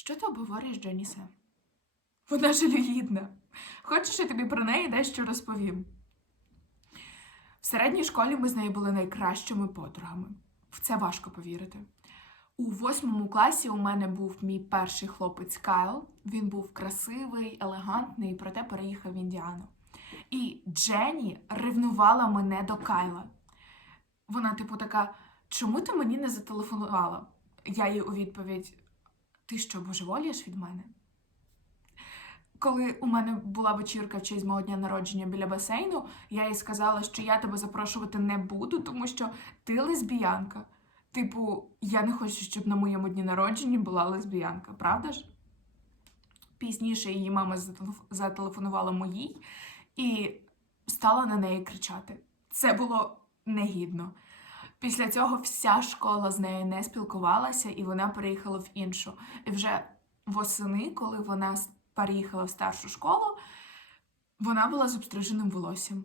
Що ти обговорюєш, Дженісе? Вона жалюгідна. Хочеш, я тобі про неї дещо розповім? В середній школі ми з нею були найкращими подругами. В це важко повірити. У восьмому класі у мене був мій перший хлопець Кайл. Він був красивий, елегантний, проте переїхав в Індіану. І Дженні ревнувала мене до Кайла. Вона, типу, така: чому ти мені не зателефонувала? Я їй у відповідь: Ти що, божеволієш від мене? Коли у мене була вечірка в честь мого дня народження біля басейну, я їй сказала, що я тебе запрошувати не буду, тому що ти лесбіянка. Типу, я не хочу, щоб на моєму дні народження була лесбіянка, правда ж? Пізніше її мама зателефонувала моїй і стала на неї кричати. Це було негідно. Після цього вся школа з нею не спілкувалася, і вона переїхала в іншу. І вже восени, коли вона переїхала в старшу школу, вона була з обстриженим волоссям.